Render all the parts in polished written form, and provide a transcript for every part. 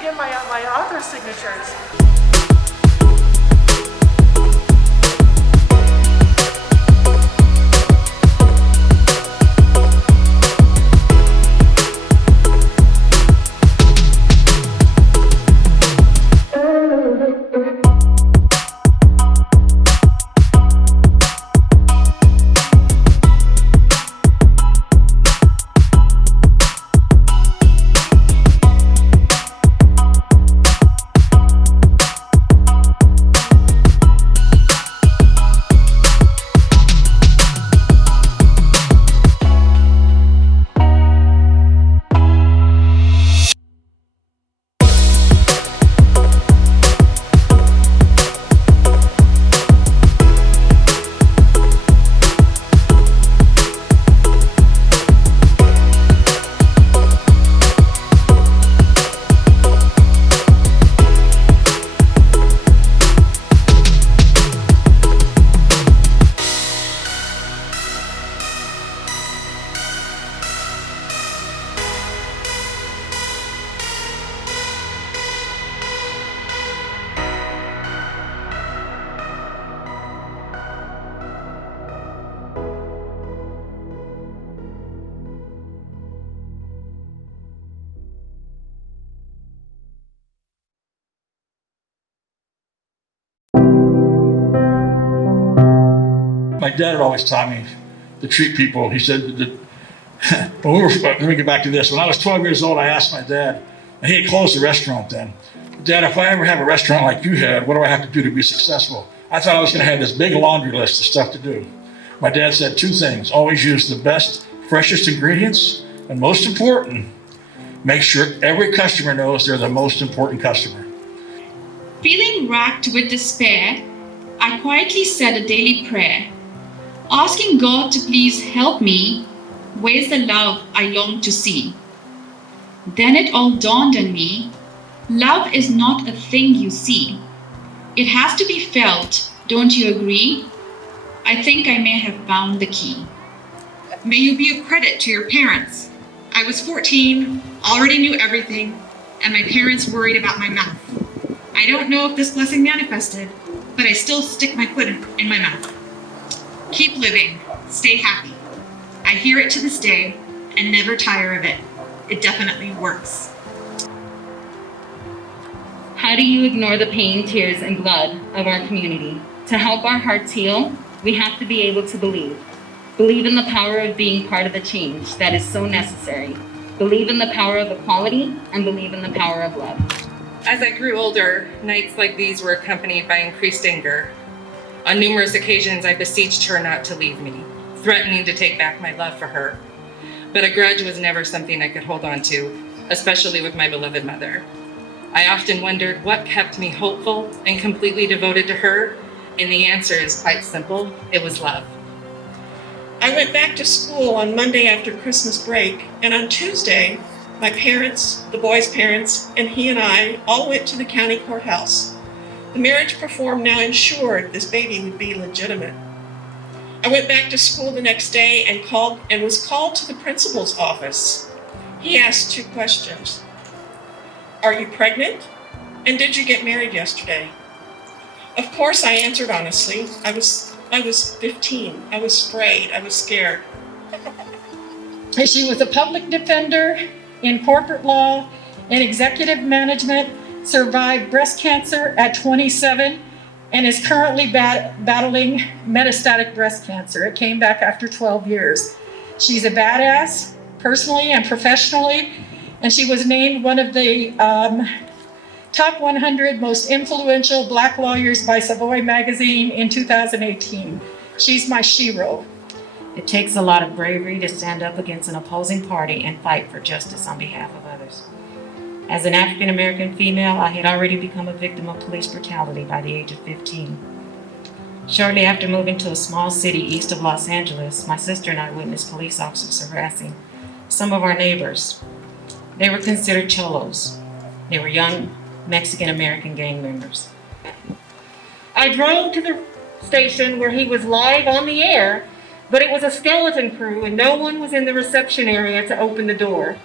Get my author signatures. My dad had always taught me to treat people. He said that let me get back to this. When I was 12 years old, I asked my dad, and he had closed the restaurant then. Dad, if I ever have a restaurant like you had, what do I have to do to be successful? I thought I was going to have this big laundry list of stuff to do. My dad said two things: always use the best, freshest ingredients, and most important, make sure every customer knows they're the most important customer. Feeling racked with despair, I quietly said a daily prayer, asking God to please help me. Where's the love I long to see? Then it all dawned on me. Love is not a thing you see. It has to be felt, don't you agree? I think I may have found the key. May you be a credit to your parents. I was 14, already knew everything, and my parents worried about my mouth. I don't know if this blessing manifested, but I still stick my foot in my mouth. Keep living, stay happy. I hear it to this day and never tire of it. It definitely works. How do you ignore the pain, tears, and blood of our community? To help our hearts heal, we have to be able to believe. Believe in the power of being part of the change that is so necessary. Believe in the power of equality and believe in the power of love. As I grew older, nights like these were accompanied by increased anger. On numerous occasions, I beseeched her not to leave me, threatening to take back my love for her. But a grudge was never something I could hold on to, especially with my beloved mother. I often wondered what kept me hopeful and completely devoted to her, and the answer is quite simple: it was love. I went back to school on Monday after Christmas break, and on Tuesday, my parents, the boy's parents, and he and I all went to the county courthouse. The marriage performed now ensured this baby would be legitimate. I went back to school the next day and was called to the principal's office. He asked two questions. Are you pregnant? And did you get married yesterday? Of course, I answered honestly. I was 15. I was afraid. I was scared. She was a public defender in corporate law and executive management, survived breast cancer at 27, and is currently battling metastatic breast cancer. It came back after 12 years. She's a badass, personally and professionally, and she was named one of the top 100 most influential Black lawyers by Savoy Magazine in 2018. She's my shero. It takes a lot of bravery to stand up against an opposing party and fight for justice on behalf of others. As an African American female, I had already become a victim of police brutality by the age of 15. Shortly after moving to a small city east of Los Angeles, my sister and I witnessed police officers harassing some of our neighbors. They were considered cholos. They were young Mexican American gang members. I drove to the station where he was live on the air, but it was a skeleton crew and no one was in the reception area to open the door.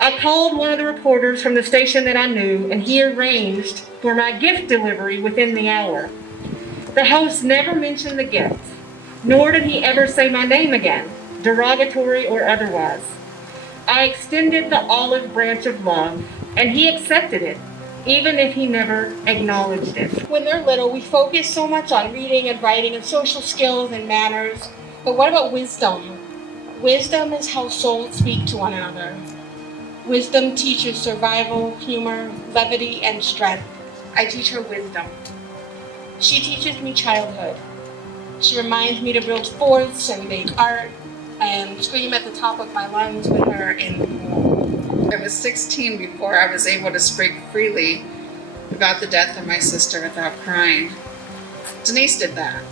I called one of the reporters from the station that I knew, and he arranged for my gift delivery within the hour. The host never mentioned the gift, nor did he ever say my name again, derogatory or otherwise. I extended the olive branch of love, and he accepted it, even if he never acknowledged it. When they're little, we focus so much on reading and writing and social skills and manners, but what about wisdom? Wisdom is how souls speak to one another. Wisdom teaches survival, humor, levity, and strength. I teach her wisdom. She teaches me childhood. She reminds me to build forts and make art and scream at the top of my lungs with her in the pool. I was 16 before I was able to speak freely about the death of my sister without crying. Denise did that.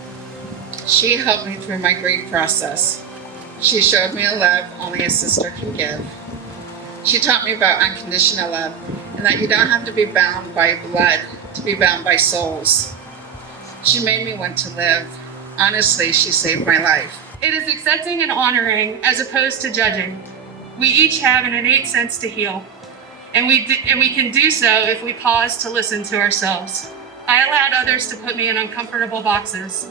She helped me through my grief process. She showed me a love only a sister can give. She taught me about unconditional love and that you don't have to be bound by blood to be bound by souls. She made me want to live. Honestly, she saved my life. It is accepting and honoring as opposed to judging. We each have an innate sense to heal, and we can do so if we pause to listen to ourselves. I allowed others to put me in uncomfortable boxes.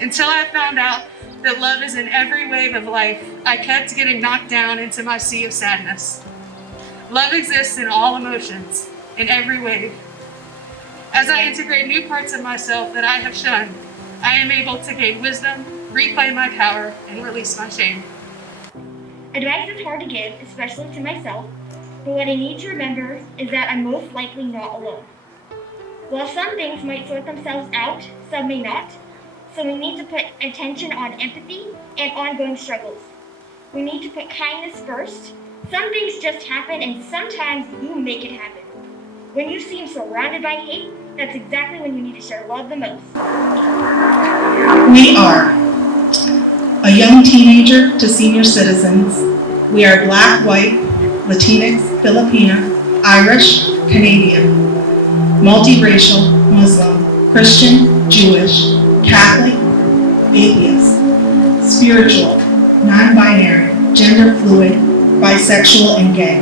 Until I found out that love is in every wave of life, I kept getting knocked down into my sea of sadness. Love exists in all emotions, in every wave. As I integrate new parts of myself that I have shunned, I am able to gain wisdom, reclaim my power, and release my shame. Advice is hard to give, especially to myself, but what I need to remember is that I'm most likely not alone. While some things might sort themselves out, some may not, so we need to put attention on empathy and ongoing struggles. We need to put kindness first. Some things just happen, and sometimes you make it happen. When you seem surrounded by hate, that's exactly when you need to share love the most. We are a young teenager to senior citizens. We are Black, White, Latinx, Filipina, Irish, Canadian, multiracial, Muslim, Christian, Jewish, Catholic, atheist, spiritual, non-binary, gender fluid, bisexual, and gay.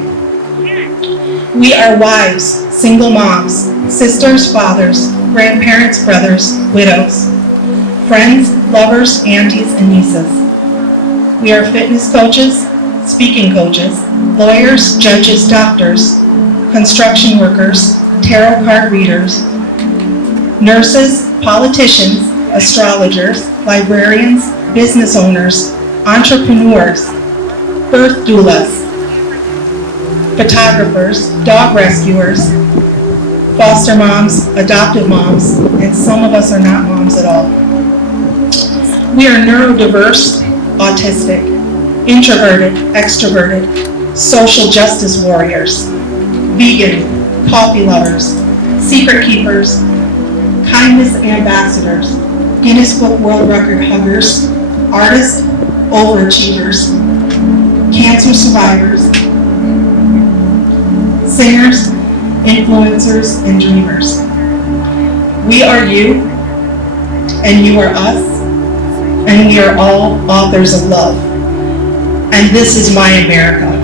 We are wives, single moms, sisters, fathers, grandparents, brothers, widows, friends, lovers, aunties, and nieces. We are fitness coaches, speaking coaches, lawyers, judges, doctors, construction workers, tarot card readers, nurses, politicians, astrologers, librarians, business owners, entrepreneurs, birth doulas, photographers, dog rescuers, foster moms, adoptive moms, and some of us are not moms at all. We are neurodiverse, autistic, introverted, extroverted, social justice warriors, vegan, coffee lovers, secret keepers, kindness ambassadors, Guinness Book World Record huggers, artists, overachievers, cancer survivors, singers, influencers, and dreamers. We are you, and you are us, and we are all authors of love. And this is my America.